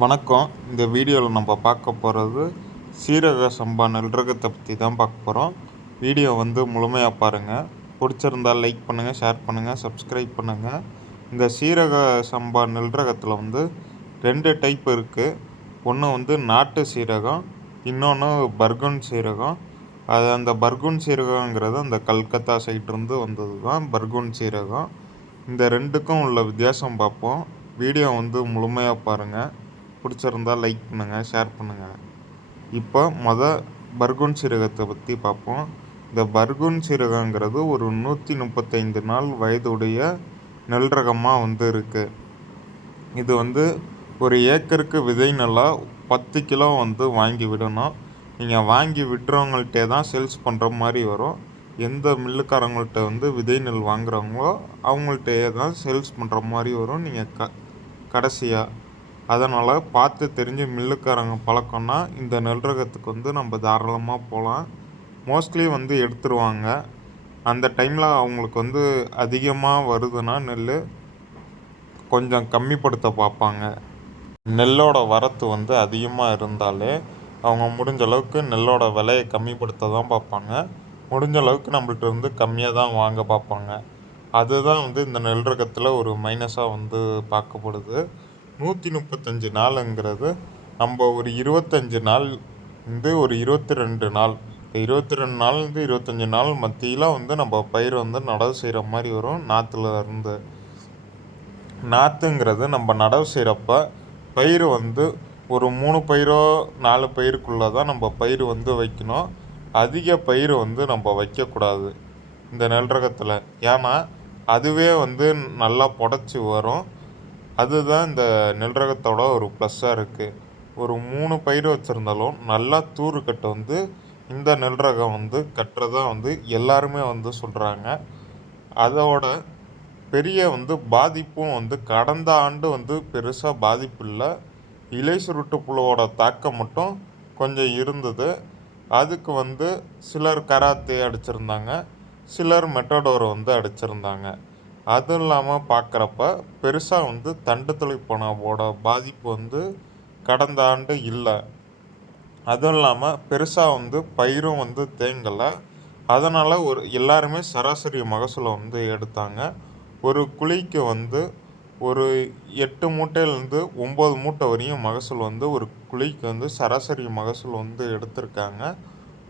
வணக்கம். இந்த வீடியோவில் நம்ம பார்க்க போகிறது சீரக சம்பா நெல் ரகத்தை பற்றி தான் பார்க்க போகிறோம். வீடியோ முழுமையாக பாருங்கள். பிடிச்சிருந்தால் லைக் பண்ணுங்கள், ஷேர் பண்ணுங்கள், சப்ஸ்கிரைப் பண்ணுங்கள். இந்த சீரக சம்பா நெல் ரகத்தில் 2 டைப் இருக்குது. ஒன்று நாட்டு சீரகம், இன்னொன்று பர்குன் சீரகம். அந்த பர்குன் சீரகங்கிறது அந்த கல்கத்தா சைட்லேருந்து வந்தது தான் பர்குன் சீரகம். இந்த ரெண்டுக்கும் உள்ள வித்தியாசம் பார்ப்போம். வீடியோ முழுமையாக பாருங்கள். பிடிச்சிருந்தால் லைக் பண்ணுங்கள், ஷேர் பண்ணுங்கள். இப்போ பர்குன் சீரகத்தை பற்றி பார்ப்போம். இந்த பர்குன் சீரகங்கிறது ஒரு 135 நாள் வயதுடைய நெல் ரகமாக இருக்குது. இது ஒரு ஏக்கருக்கு விதை நல்லா 10 கிலோ வாங்கி விடணும். நீங்கள் வாங்கி விடுறவங்கள்ட்டே தான் சேல்ஸ் பண்ணுற மாதிரி வரும். எந்த மில்லுக்காரங்கள்ட்ட விதை நெல் வாங்குகிறாங்களோ அவங்கள்ட்டே தான் சேல்ஸ் பண்ணுற மாதிரி வரும். நீங்கள் கடைசியாக அதனால் பார்த்து தெரிஞ்சு மில்லுக்காரங்க பழக்கம்னா இந்த நெல் ரகத்துக்கு நம்ம தாராளமாக போகலாம். மோஸ்ட்லி எடுத்துருவாங்க. அந்த டைமில் அவங்களுக்கு அதிகமாக வருதுன்னா நெல் கொஞ்சம் கம்மிப்படுத்த பார்ப்பாங்க. நெல்லோட வரத்து அதிகமாக இருந்தாலே அவங்க முடிஞ்ச அளவுக்கு நெல்லோட விலையை கம்மிப்படுத்த தான் பார்ப்பாங்க. முடிஞ்ச அளவுக்கு நம்மள்ட்ட கம்மியாக தான் வாங்க பார்ப்பாங்க. அதுதான் இந்த நெல் ரகத்தில் ஒரு மைனஸாக பார்க்கப்படுது. 135 நாளுங்கிறது நம்ம ஒரு 25 நாள் ஒரு 22 நாள் 22 நாள்லேருந்து 25 நாள் மத்தியில் நம்ம பயிர் நடவு செய்கிற மாதிரி வரும். நாற்றுலேருந்து நாற்றுங்கிறது நம்ம நடவு செய்கிறப்ப பயிர் ஒரு 3 பயிரோ 4 பயிருக்குள்ளே தான் நம்ம பயிர் வைக்கணும். அதிக பயிர் நம்ம வைக்கக்கூடாது இந்த நெல் ரகத்தில். ஏன்னா அதுவே நல்லா புடச்சி வரும். அதுதான் இந்த நெல் ரகத்தோட ஒரு ப்ளஸ்ஸாக இருக்குது. ஒரு 3 பயிர் வச்சுருந்தாலும் நல்லா தூறு கட்ட இந்த நெல் ரகம் கட்டுறதா எல்லாருமே சொல்கிறாங்க. அதோட பெரிய பாதிப்பும் கடந்த ஆண்டு பெருசாக பாதிப்பு இல்லை. இலை சுருட்டு புழுவோட தாக்கம் மட்டும் கொஞ்சம் இருந்தது. அதுக்கு சிலர் கராத்தே அடிச்சிருந்தாங்க, சிலர் மெட்டடோர் அடிச்சிருந்தாங்க. அதுவும் இல்லாமல் பார்க்குறப்ப பெருசாக தண்டு துளைப்பனவோட பாதிப்பு கடந்த ஆண்டு இல்லை. அதுவும் இல்லாமல் பெருசாக பயிரும் தேங்கலை. அதனால் எல்லாருமே சராசரி மகசூலை எடுத்தாங்க. ஒரு குழிக்கு ஒரு 8 மூட்டையிலேருந்து 9 மூட்டை வரையும் மகசூல் ஒரு குழிக்கு சராசரி மகசூல் எடுத்திருக்காங்க.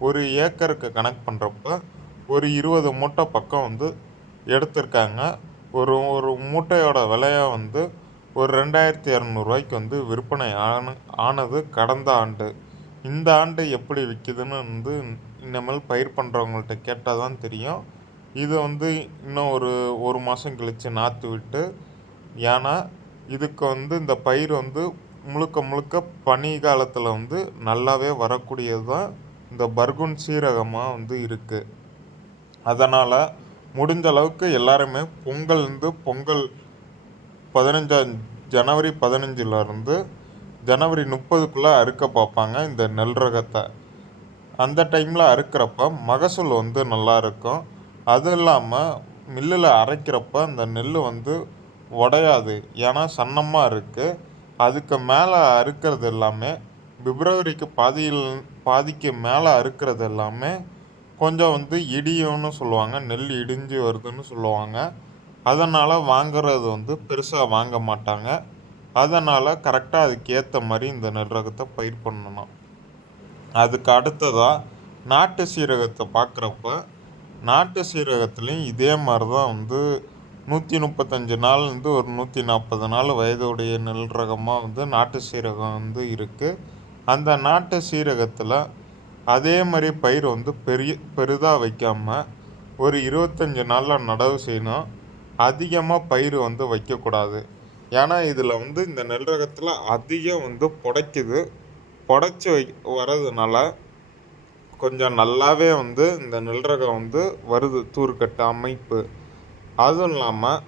ஒரு ஏக்கருக்கு கணக்கு பண்ணுறப்ப ஒரு 20 மூட்டை பக்கம் எடுத்திருக்காங்க. ஒரு ஒரு மூட்டையோட விலையாக ஒரு 2200 விற்பனை ஆனது கடந்த ஆண்டு. இந்த ஆண்டு எப்படி விற்கிதுன்னு இனிமேல் பயிர் பண்ணுறவங்கள்ட்ட கேட்டால் தான் தெரியும். இது இன்னும் ஒரு மாதம் கழித்து நாற்று விட்டு, ஏன்னா இதுக்கு இந்த பயிர் முழுக்க முழுக்க பனி காலத்தில் நல்லாவே வரக்கூடியது தான் இந்த பர்குன் சீரகமாக இருக்குது. அதனால் முடிஞ்ச அளவுக்கு எல்லாருமே பொங்கல் 15 ஜனவரி 15லேருந்து ஜனவரி 30க்குள்ளே அறுக்க பார்ப்பாங்க இந்த நெல் ரகத்தை. அந்த டைமில் அறுக்கிறப்ப மகசூல் நல்லா இருக்கும். அதுவும் இல்லாமல் மில்லில் அரைக்கிறப்ப அந்த நெல் உடையாது. ஏன்னா சன்னமாக இருக்குது. அதுக்கு மேலே அறுக்கிறது எல்லாமே பிப்ரவரிக்கு பாதிக்கு மேலே அறுக்கிறது எல்லாமே கொஞ்சம் இடியும்னு சொல்லுவாங்க, நெல் இடிஞ்சு வருதுன்னு சொல்லுவாங்க. அதனால் வாங்குறது பெருசாக வாங்க மாட்டாங்க. அதனால் கரெக்டாக அதுக்கு ஏற்ற மாதிரி இந்த நெல் ரகத்தை பயிர் பண்ணணும். அதுக்கு அடுத்ததாக நாட்டு சீரகத்தை பார்க்குறப்ப நாட்டு சீரகத்துலேயும் இதே மாதிரி தான் 135 நாள்லேருந்து ஒரு 140 நாள் வயதுடைய நெல் ரகமாக நாட்டு சீரகம் இருக்குது. அந்த நாட்டு சீரகத்தில் அதே மாதிரி பயிர் பெரிதாக வைக்காமல் ஒரு 25 நாளில் நடவு செய்யணும். அதிகமாக பயிர் வைக்கக்கூடாது. ஏன்னா இதில் இந்த நெல் ரகத்தில் அதிகம் புடைக்குது. புடைச்சி வர்றதுனால கொஞ்சம் நல்லாவே இந்த நெல் ரகம் வருது தூர்க்கட்ட அமைப்பு. அதுவும் இல்லாமல்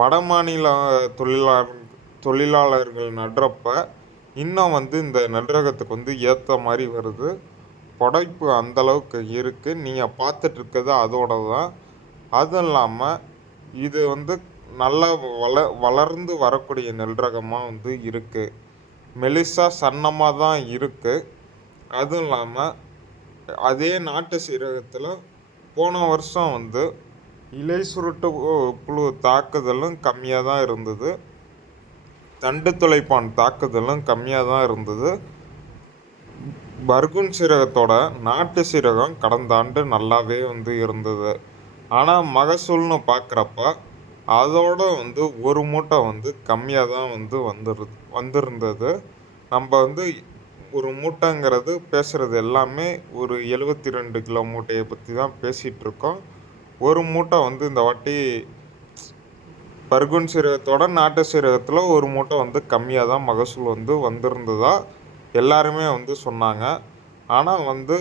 வட மாநில தொழிலாளர்கள் நடுறப்ப இன்னும் இந்த நெல் ரகத்துக்கு ஏற்ற மாதிரி வருது. புடைப்பு அந்தளவுக்கு இருக்குது. நீங்கள் பார்த்துட்ருக்கிறது அதோட தான். அதுவும் இல்லாமல் இது நல்லா வளர்ந்து வரக்கூடிய நெல் ரகமாக இருக்குது. மெலிசா சன்னமாக தான் இருக்குது. அதுவும் இல்லாமல் அதே நாட்டு சீரகத்தில் போன வருஷம் வந்து இலை சுருட்டு புழு தாக்குதலும் கம்மியாக தான் இருந்தது. தண்டு துளைப்பான் தாக்குதலும் கம்மியாக தான் இருந்தது. பர்குன் சீரகத்தோட நாட்டு சீரகம் கடந்த ஆண்டு நல்லாவே வந்து இருந்தது. ஆனால் மகசூல்னு பார்க்குறப்ப அதோட வந்து ஒரு மூட்டை வந்து கம்மியாக தான் வந்து வந்திருந்தது. நம்ம வந்து ஒரு மூட்டைங்கிறது பேசுகிறது எல்லாமே ஒரு 72 கிலோ மூட்டையை பற்றி தான் பேசிகிட்டு இருக்கோம். ஒரு மூட்டை வந்து இந்த வாட்டி பர்குன் சீரகத்தோட நாட்டு சீரகத்தில் ஒரு மூட்டை வந்து கம்மியாக தான் மகசூல் வந்து வந்திருந்ததா எல்லாருமே வந்து சொன்னாங்க. ஆனால் வந்து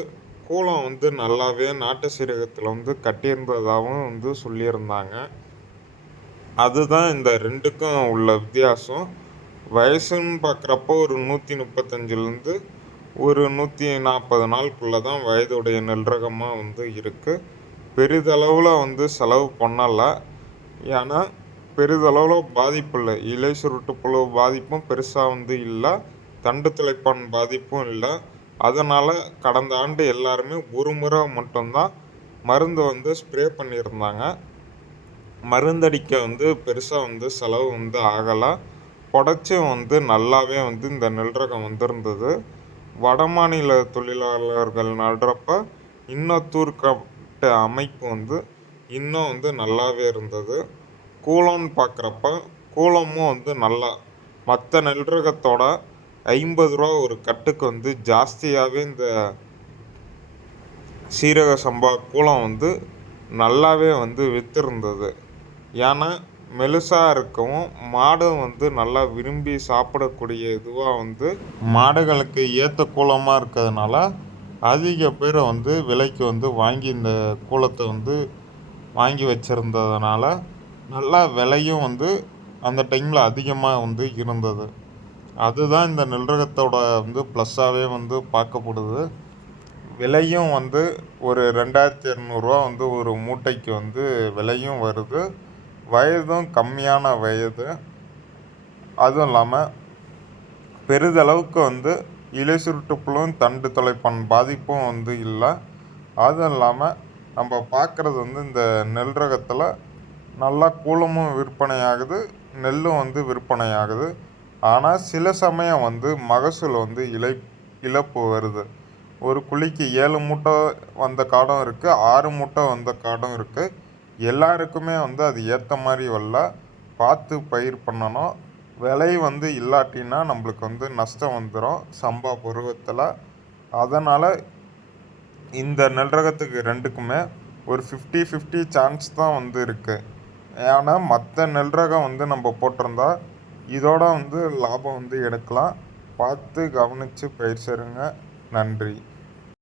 கூலம் வந்து நல்லாவே நாட்டு சீரகத்தில் வந்து கட்டியிருந்ததாகவும் வந்து சொல்லியிருந்தாங்க. அதுதான் இந்த ரெண்டுக்கும் உள்ள வித்தியாசம். வயசுன்னு பார்க்குறப்போ ஒரு 135லேருந்து ஒரு 140 நாளுக்குள்ளே தான் வயதுடைய நெல் ரகமாக வந்து இருக்குது. பெரிதளவில் வந்து செலவு பண்ணலை. ஏன்னா பெரிதளவில் பாதிப்பு இல்லை. இலை சுருட்டு புழு பாதிப்பும் பெருசாக வந்து இல்லை. தண்டு துளைப்பான் பாதிப்பும் இல்லை. அதனால் கடந்த ஆண்டு எல்லாருமே ஒரு முறை மட்டும்தான் மருந்து வந்து ஸ்ப்ரே பண்ணியிருந்தாங்க. மருந்தடிக்க வந்து பெருசாக வந்து செலவு வந்து ஆகலை. புடச்சும் வந்து நல்லாவே வந்து இந்த நெல் ரகம் வந்திருந்தது. வடமாநில தொழிலாளர்கள் நடுறப்ப இன்னும் தூர்க்கப்பட்ட அமைப்பு வந்து இன்னும் வந்து நல்லாவே இருந்தது. கூலம்னு பார்க்குறப்ப கூலமும் வந்து நல்லா மற்ற நெல் ரகத்தோட 50 ரூபா ஒரு கட்டுக்கு வந்து ஜாஸ்தியாகவே இந்த சீரக சம்பா கூலம் வந்து நல்லாவே வந்து விற்றுருந்தது. ஏன்னா மெலிசாக இருக்கவும் மாடும் வந்து நல்லா விரும்பி சாப்பிடக்கூடிய இதுவாக வந்து மாடுகளுக்கு ஏற்ற கூலமாக இருக்கிறதுனால அதிக பேர் வந்து விலைக்கு வந்து வாங்கி இந்த கூலத்தை வந்து வாங்கி வச்சுருந்ததுனால நல்லா விலையும் வந்து அந்த டைமில் அதிகமாக வந்து இருந்தது. அதுதான் இந்த நெல் ரகத்தோட வந்து ப்ளஸ்ஸாகவே வந்து பார்க்கப்படுது. விலையும் வந்து ஒரு 2200 வந்து ஒரு மூட்டைக்கு வந்து விலையும் வருது. வயதும் கம்மியான வயது. அதுவும் இல்லாமல் பெரிதளவுக்கு வந்து இலை சுருட்டு புழுவும் தண்டு துளைப்பான் பாதிப்பும் வந்து இல்லை. அதுவும் இல்லாமல் நம்ம பார்க்குறது வந்து இந்த நெல் ரகத்தில் நல்லா கூலமும் விற்பனை ஆகுது, நெல்லும் வந்து விற்பனை ஆகுது. ஆனால் சில சமயம் வந்து மகசூல் வந்து இழப்பு வருது. ஒரு குழிக்கு 7 மூட்டை வந்த காடும் இருக்குது, 6 மூட்டை வந்த காடும் இருக்குது. எல்லாருக்குமே வந்து அது ஏற்ற மாதிரி வரல. பார்த்து பயிர் பண்ணணும். விலை வந்து இல்லாட்டினா நம்மளுக்கு வந்து நஷ்டம் வந்துடும் சம்பா பருவத்தில். அதனால் இந்த நெல் ரகத்துக்கு ரெண்டுக்குமே ஒரு 50-50 சான்ஸ் தான் வந்து இருக்குது. ஏன்னா மற்ற நெல் ரகம் வந்து நம்ம போட்டிருந்தா இதோட வந்து லாபம் வந்து எடுக்கலாம். பார்த்து கவனித்து பயிர் செய்யுங்க. நன்றி.